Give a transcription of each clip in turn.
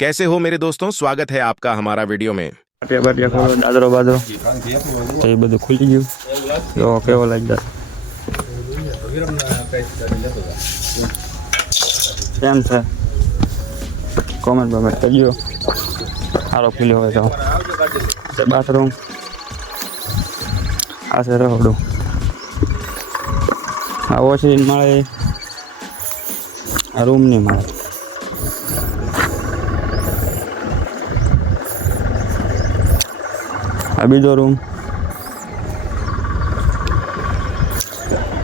कैसे हो मेरे दोस्तों स्वागत है आपका हमारा वीडियो में પાટિયા બાટિયા ખોલો દાદરો બાદરો તો એ બધું ખુલી ગયું એવો કેવો લાગ્યો કેમ છે કોમેન્ટ બમેન્ટ કરજો સારો ખુલ્યો હોય તો છે બાથરૂમ આ છે રહોડું આ ઓછી મળે આ રૂમ નહીં મળે આ બીજો રૂમ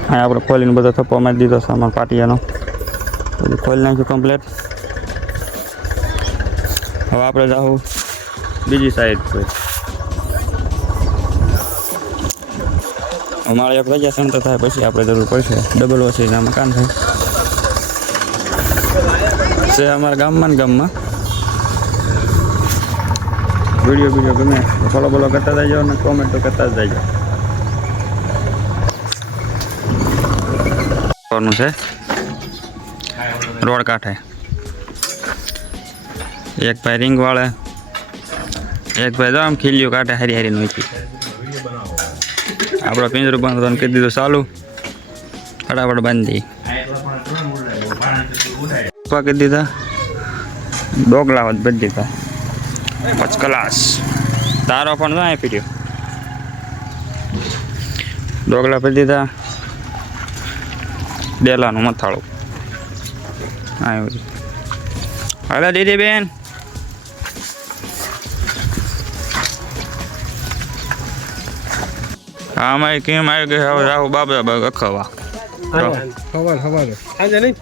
અહીં આપણે ખોલીને બધો થપ્પો મારી દીધો સામાન પાટિયાનો. બધું ખોલી નાખ્યું કમ્પ્લેટ હવે આપણે જાઉં બીજી સાઈડ પર. અમારે એક રજા સેન્ટર થાય, પછી આપણે જરૂર પડશે. ડબલ ઓછી મકાન થાય. છે અમારા ગામમાં ને ગામમાં. વિડીયો વિડીયો ગમે તો ફોલો બોલો કરતા જજો અને કોમેન્ટ તો કરતા જ જજો કોનું છે રોડ કાંઠે એક ભાઈ રિંગ વાળે એક ભાઈ જો આમ ખીલ્યું કાંઠે હારી હારી નોખી આપણો પિંજરું બંધ હતો ને કહી દીધું ચાલુ ફટાફટ બાંધી કરી દીધા ડોગલા હોત બધી દીધા ફર્સ્ટ ક્લાસ તારો પણ ના આપી રહ્યો ડોગલા પી દીધા. ડેલાનું મથાળું. આવ્યું હાલો દીદી બેન હા અમારી કેમ આવી ગઈ. હવે રાહુ બાબા અખવા. સવાર સવારે આજે નહીં?